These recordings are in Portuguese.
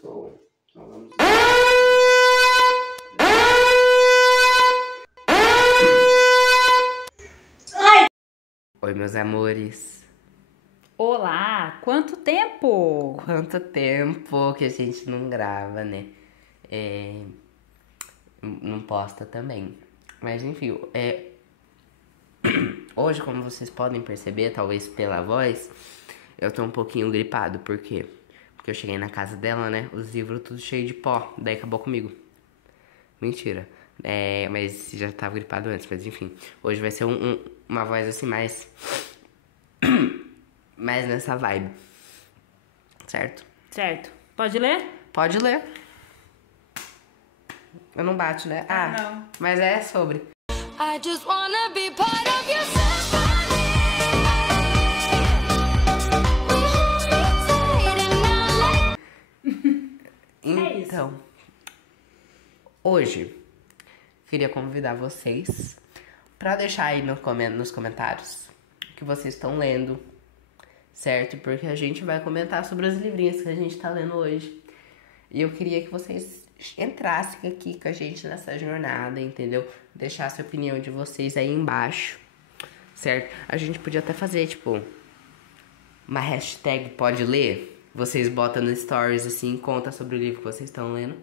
pessoa. Então vamos. Oi, meus amores. Olá, quanto tempo? Quanto tempo que a gente não grava, né? Não posta também. Mas enfim, hoje, como vocês podem perceber, talvez pela voz, eu tô um pouquinho gripado. Por quê? Porque eu cheguei na casa dela, né? Os livros tudo cheio de pó. Daí acabou comigo. Mentira. Mas já tava gripado antes, mas enfim. Hoje vai ser uma voz assim mais nessa vibe. Certo? Certo. Pode ler? Pode ler. Eu não bato, né? Não. Mas é sobre. I just wanna be part of your symphony. Então, hoje, queria convidar vocês pra deixar aí nos comentários o que vocês estão lendo, certo? Porque a gente vai comentar sobre os livrinhos que a gente tá lendo hoje. E eu queria que vocês entrassem aqui com a gente nessa jornada, entendeu? Deixassem a opinião de vocês aí embaixo, certo? A gente podia até fazer, tipo, uma hashtag pode ler. Vocês botam no stories, assim, conta sobre o livro que vocês estão lendo.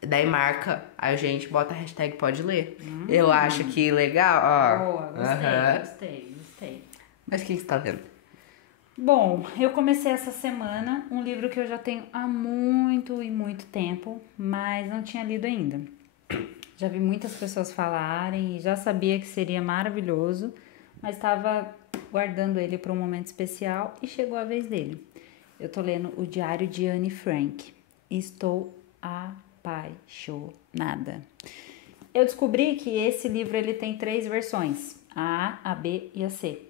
Daí marca, a gente bota a hashtag pode ler. Eu acho que legal, ó. Boa, gostei. Mas o que você tá vendo? Bom, eu comecei essa semana um livro que eu já tenho há muito e muito tempo, mas não tinha lido ainda. Já vi muitas pessoas falarem e já sabia que seria maravilhoso, mas estava guardando ele para um momento especial e chegou a vez dele. Eu tô lendo O Diário de Anne Frank e estou apaixonada. Eu descobri que esse livro ele tem 3 versões, a A, a B e a C.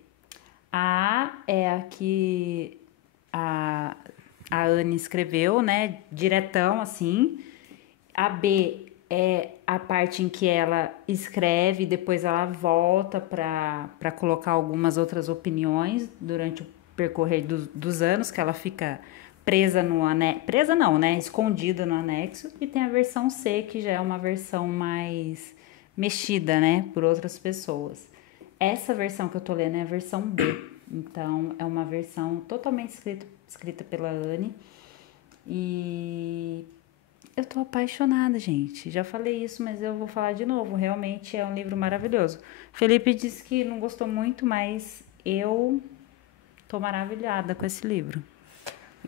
A A é a que a Anne escreveu, né, diretão assim. A B é a parte em que ela escreve, depois ela volta para colocar algumas outras opiniões durante o percorrer dos anos, que ela fica presa no anexo. Presa não, né? Escondida no anexo. E tem a versão C, que já é uma versão mais mexida, né? Por outras pessoas. Essa versão que eu tô lendo é a versão B. Então, é uma versão totalmente escrita pela Anne. E eu tô apaixonada, gente. Já falei isso, mas eu vou falar de novo. Realmente é um livro maravilhoso. Felipe disse que não gostou muito, mas eu tô maravilhada com esse livro.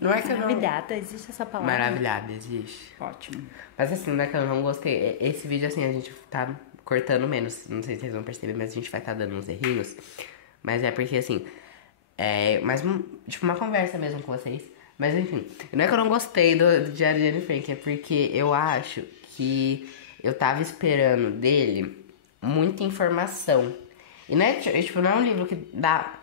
Não é que eu não... Maravilhada, existe essa palavra? Maravilhada, existe. Ótimo. Mas assim, não é que eu não gostei. Esse vídeo, assim, a gente tá cortando menos. Não sei se vocês vão perceber, mas a gente vai estar dando uns errinhos. Mas é porque, assim... tipo, uma conversa mesmo com vocês. Mas, enfim. Não é que eu não gostei do Diário de Anne Frank. É porque eu acho que eu tava esperando dele muita informação. E não é, tipo, não é um livro que dá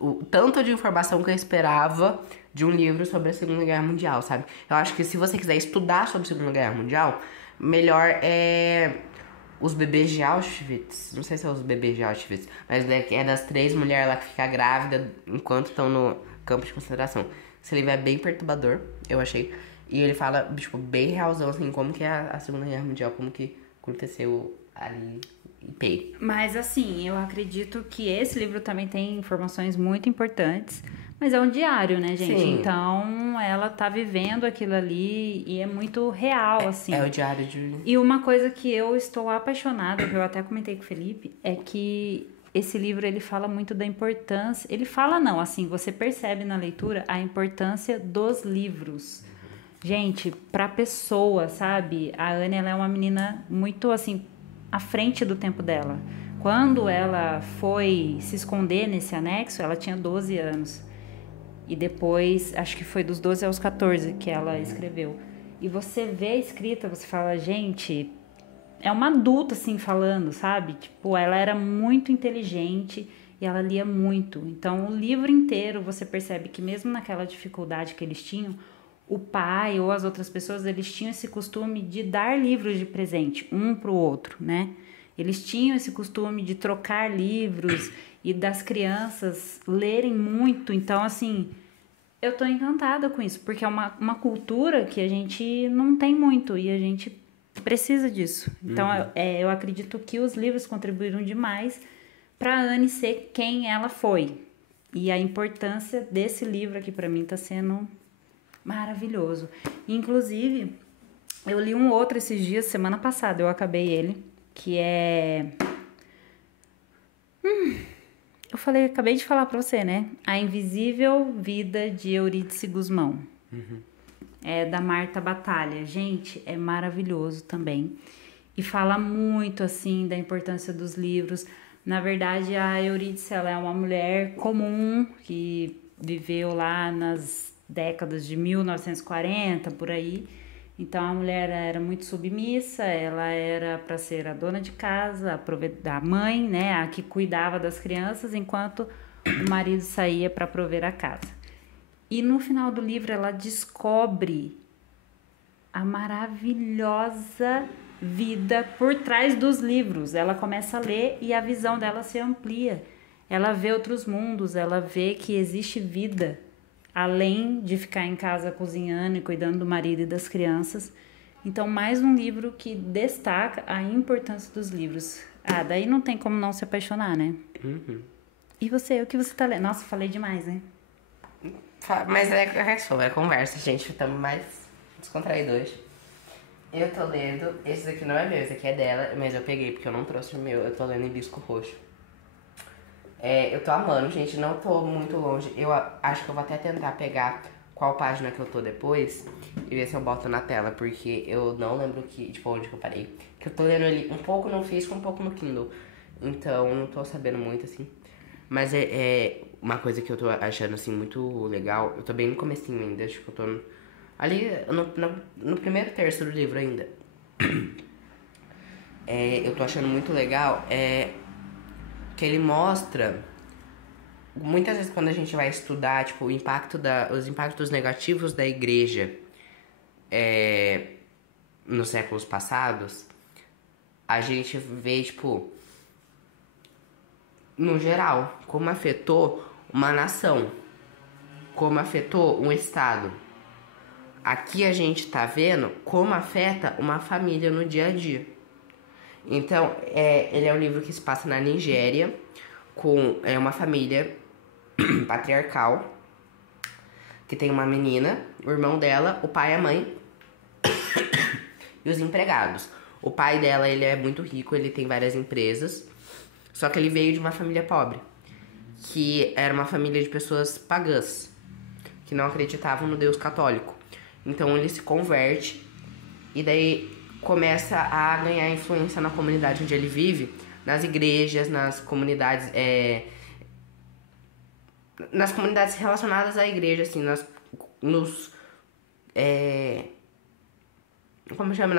o tanto de informação que eu esperava de um livro sobre a Segunda Guerra Mundial, sabe? Eu acho que se você quiser estudar sobre a Segunda Guerra Mundial, melhor é Os Bebês de Auschwitz. Não sei se é Os Bebês de Auschwitz, mas é das 3 mulheres lá que ficam grávidas enquanto estão no campo de concentração. Esse livro é bem perturbador, eu achei. E ele fala, tipo, bem realzão, assim, como que é a Segunda Guerra Mundial, como que aconteceu ali. Mas assim, eu acredito que esse livro também tem informações muito importantes, mas é um diário, né, gente? Sim. Então, ela tá vivendo aquilo ali e é muito real, assim. É o diário de... E uma coisa que eu estou apaixonada, que eu até comentei com o Felipe, é que esse livro, ele fala muito da importância... Ele fala não, assim, você percebe na leitura a importância dos livros. Gente, pra pessoa, sabe? A Anne, ela é uma menina muito, assim... à frente do tempo dela. Quando ela foi se esconder nesse anexo, ela tinha 12 anos. E depois, acho que foi dos 12 aos 14 que ela escreveu. E você vê a escrita, você fala, gente, é uma adulta assim falando, sabe? Tipo, ela era muito inteligente e ela lia muito. Então, o livro inteiro você percebe que mesmo naquela dificuldade que eles tinham, o pai ou as outras pessoas, eles tinham esse costume de dar livros de presente, um para o outro, né? Eles tinham esse costume de trocar livros e das crianças lerem muito. Então, assim, Eu tô encantada com isso, porque é uma cultura que a gente não tem muito e a gente precisa disso. Então, eu acredito que os livros contribuíram demais para a Anne ser quem ela foi. E a importância desse livro aqui para mim tá sendo maravilhoso. Inclusive, eu li um outro esses dias, semana passada, eu acabei ele, que é... acabei de falar pra você, né? A Invisível Vida de Eurídice Gusmão. É da Marta Batalha. Gente, é maravilhoso também. E fala muito, assim, da importância dos livros. Na verdade, a Eurídice, ela é uma mulher comum que viveu lá nas décadas de 1940, por aí. Então, a mulher era muito submissa, ela era para ser a dona de casa, a mãe, né, a que cuidava das crianças, enquanto o marido saía para prover a casa. E no final do livro, ela descobre a maravilhosa vida por trás dos livros. Ela começa a ler e a visão dela se amplia. Ela vê outros mundos, ela vê que existe vida além de ficar em casa cozinhando e cuidando do marido e das crianças. Então, mais um livro que destaca a importância dos livros. Ah, daí não tem como não se apaixonar, né? E você, o que você tá lendo? Nossa, falei demais, né? Mas é conversa, gente. Estamos mais descontraídos hoje. Eu tô lendo, esse daqui não é meu, esse aqui é dela, mas eu peguei porque eu não trouxe o meu. Eu tô lendo Hibisco Roxo. Eu tô amando, gente, não tô muito longe. Eu acho que eu vou até tentar pegar qual página que eu tô depois e ver se eu boto na tela, porque eu não lembro onde que eu parei. Que eu tô lendo ali um pouco no físico, um pouco no Kindle. Então, não tô sabendo muito, assim. Mas é uma coisa que eu tô achando, assim, muito legal. Eu tô bem no comecinho ainda, acho que eu tô ali no primeiro terço do livro ainda. Eu tô achando muito legal, que ele mostra, muitas vezes quando a gente vai estudar, tipo, os impactos negativos da igreja nos séculos passados, a gente vê, tipo, no geral, como afetou uma nação, como afetou um estado. Aqui a gente tá vendo como afeta uma família no dia a dia. Então, ele é um livro que se passa na Nigéria, com uma família patriarcal, que tem uma menina, o irmão dela, o pai e a mãe, e os empregados. O pai dela, ele é muito rico, ele tem várias empresas, só que ele veio de uma família pobre, que era uma família de pessoas pagãs, que não acreditavam no Deus católico. Então ele se converte e daí começa a ganhar influência na comunidade onde ele vive, nas igrejas, nas comunidades relacionadas à igreja, assim, nas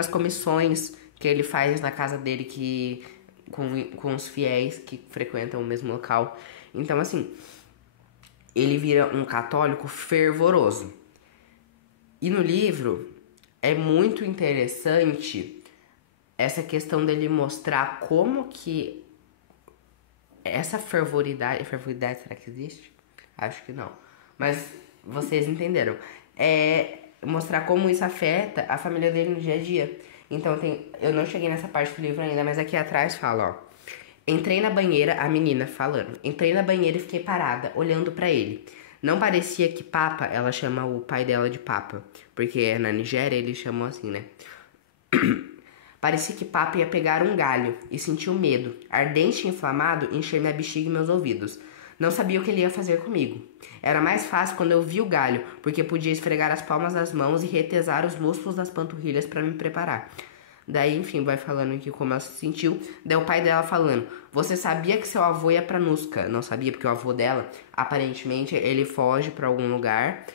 comissões que ele faz na casa dele com os fiéis que frequentam o mesmo local. Então, assim, ele vira um católico fervoroso. E no livro é muito interessante essa questão dele mostrar como que essa fervoridade, será que existe? Acho que não. Mas vocês entenderam. Mostrar como isso afeta a família dele no dia a dia. Então eu não cheguei nessa parte do livro ainda, mas aqui atrás fala, ó. Entrei na banheira, a menina falando. Entrei na banheira e fiquei parada, olhando pra ele. Não parecia que Papa, ela chama o pai dela de Papa, porque na Nigéria eles chamam assim, né? Parecia que Papa ia pegar um galho e sentiu medo, ardente e inflamado, encher minha bexiga e meus ouvidos. Não sabia o que ele ia fazer comigo. Era mais fácil quando eu vi o galho, porque podia esfregar as palmas das mãos e retesar os músculos das panturrilhas para me preparar. Daí, enfim, vai falando aqui como ela se sentiu. Daí o pai dela falando, você sabia que seu avô ia pra Nusca? Não sabia, porque o avô dela, aparentemente, ele foge pra algum lugar.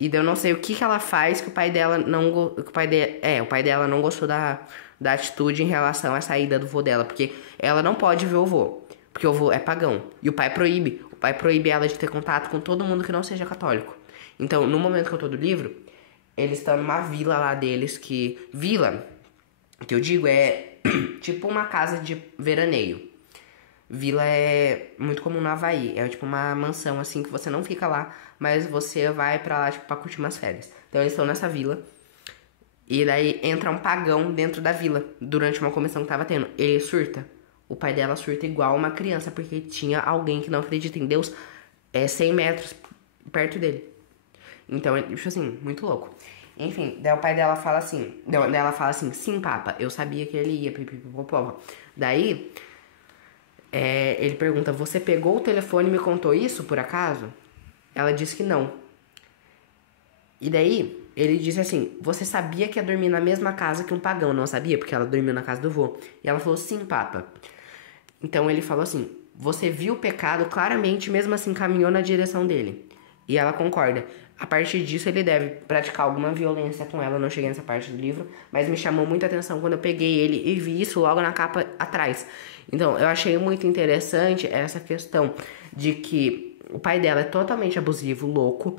E daí eu não sei o que ela faz que o pai dela não... o pai dela não gostou da atitude em relação à saída do vô dela. Porque ela não pode ver o vô, porque o vô é pagão. E o pai proíbe ela de ter contato com todo mundo que não seja católico. Então, no momento que eu tô do livro, eles estão numa vila lá deles Vila... que eu digo é tipo uma casa de veraneio. Vila é muito comum no Havaí. É tipo uma mansão assim que você não fica lá, mas você vai pra lá tipo, pra curtir umas férias. Então eles estão nessa vila. E daí entra um pagão dentro da vila durante uma comissão que tava tendo. Ele surta. O pai dela surta igual uma criança, porque tinha alguém que não acredita em Deus 100 metros perto dele. Então, tipo assim, muito louco. Enfim, daí o pai dela fala assim. Daí ela fala assim, sim, papa, eu sabia que ele ia, pipipipopó. Daí, ele pergunta, você pegou o telefone e me contou isso, por acaso? Ela disse que não. E daí, ele disse assim, você sabia que ia dormir na mesma casa que um pagão, não sabia? Porque ela dormiu na casa do vô. E ela falou, sim, papa. Então ele falou assim, você viu o pecado claramente, mesmo assim caminhou na direção dele. E ela concorda. A partir disso ele deve praticar alguma violência com ela, eu não cheguei nessa parte do livro, mas me chamou muita atenção quando eu peguei ele e vi isso logo na capa atrás. Então eu achei muito interessante essa questão de que o pai dela é totalmente abusivo, louco,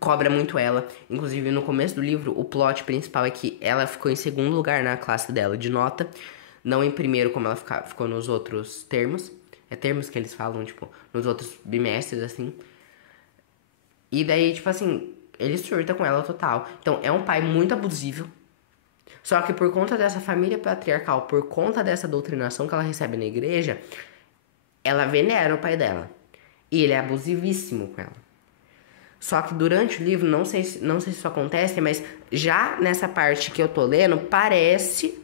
cobra muito ela. Inclusive, no começo do livro, o plot principal é que ela ficou em segundo lugar na classe dela de nota. Não em primeiro, como ela ficou nos outros termos. É termos que eles falam, tipo, nos outros bimestres, assim. E daí, tipo assim, ele surta com ela total. Então, é um pai muito abusivo. Só que por conta dessa família patriarcal, por conta dessa doutrinação que ela recebe na igreja, ela venera o pai dela. E ele é abusivíssimo com ela. Só que durante o livro, não sei se isso acontece, mas já nessa parte que eu tô lendo, parece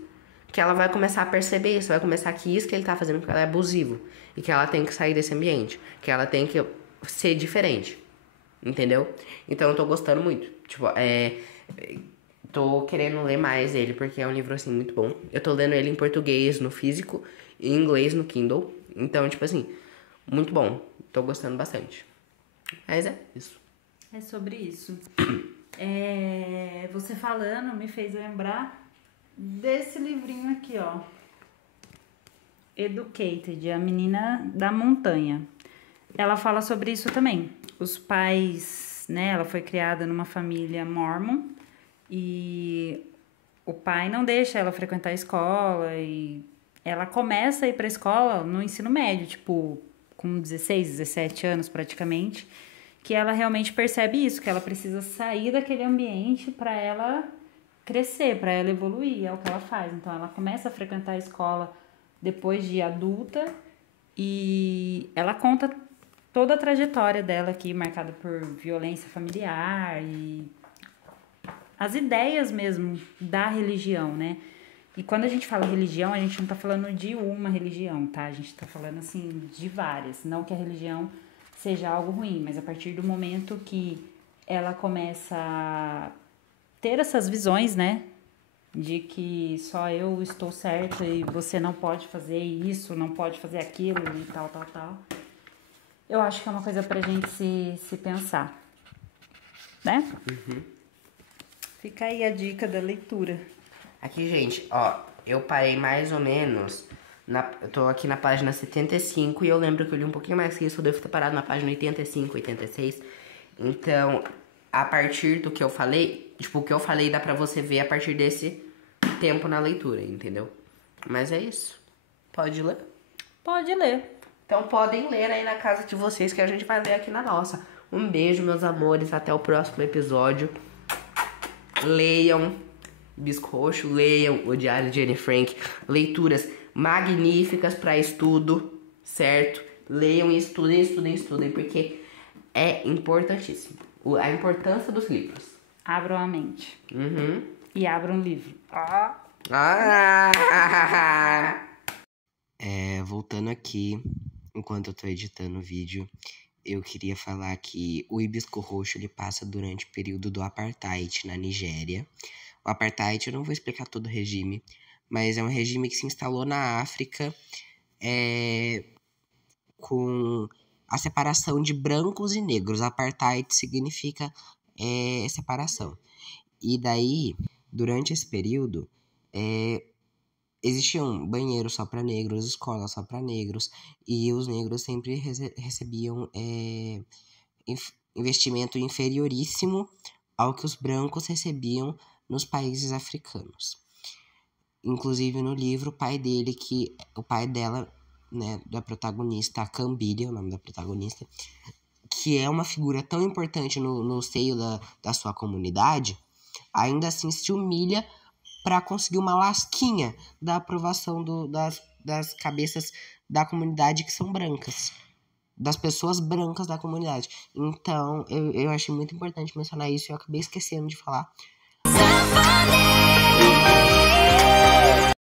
que ela vai começar a perceber isso, vai começar que isso que ele tá fazendo com ela é abusivo. E que ela tem que sair desse ambiente, que ela tem que ser diferente. Entendeu? Então eu tô gostando muito. Tipo, tô querendo ler mais ele, porque é um livro, assim, muito bom. Eu tô lendo ele em português no físico e em inglês no Kindle. Então, tipo assim, muito bom. Tô gostando bastante. Mas é isso. É sobre isso. Você falando me fez lembrar desse livrinho aqui, ó. Educated, a menina da montanha. Ela fala sobre isso também. Os pais, né? Ela foi criada numa família mormon e o pai não deixa ela frequentar a escola e ela começa a ir pra escola no ensino médio, tipo, com 16, 17 anos praticamente, que ela realmente percebe isso, que ela precisa sair daquele ambiente para ela crescer, para ela evoluir, é o que ela faz. Então ela começa a frequentar a escola depois de adulta e ela conta toda a trajetória dela aqui, marcada por violência familiar e as ideias mesmo da religião, né? E quando a gente fala religião, a gente não tá falando de uma religião, tá? A gente tá falando, assim, de várias. Não que a religião seja algo ruim, mas a partir do momento que ela começa a ter essas visões, né? De que só eu estou certa e você não pode fazer isso, não pode fazer aquilo e tal, tal, tal. Eu acho que é uma coisa pra gente se pensar, né? Fica aí a dica da leitura. Aqui, gente, ó, eu parei mais ou menos, eu tô aqui na página 75 e eu lembro que eu li um pouquinho mais que isso, eu devo ter parado na página 85, 86. Então, a partir do que eu falei, tipo, o que eu falei dá pra você ver a partir desse tempo na leitura, entendeu? Mas é isso. Pode ler? Pode ler. Então podem ler aí na casa de vocês que a gente vai ler aqui na nossa. Um beijo, meus amores, até o próximo episódio. Leiam Bisco Roxo, leiam o Diário de Anne Frank. Leituras magníficas para estudo, certo? Leiam e estudem, estudem, estudem, porque é importantíssimo. A importância dos livros. Abram a mente. E abram um livro. Voltando aqui, enquanto eu tô editando o vídeo, eu queria falar que o hibisco roxo ele passa durante o período do apartheid na Nigéria. O apartheid, eu não vou explicar todo o regime, mas é um regime que se instalou na África com a separação de brancos e negros. Apartheid significa separação. E daí, durante esse período, existiam banheiros só para negros, escolas só para negros, e os negros sempre recebiam investimento inferioríssimo ao que os brancos recebiam nos países africanos. Inclusive no livro, o pai dela, né, da protagonista, a Cambília, é o nome da protagonista, que é uma figura tão importante no seio da sua comunidade, ainda assim se humilha para conseguir uma lasquinha da aprovação das cabeças da comunidade que são brancas, das pessoas brancas da comunidade. Então, eu achei muito importante mencionar isso e eu acabei esquecendo de falar. Somebody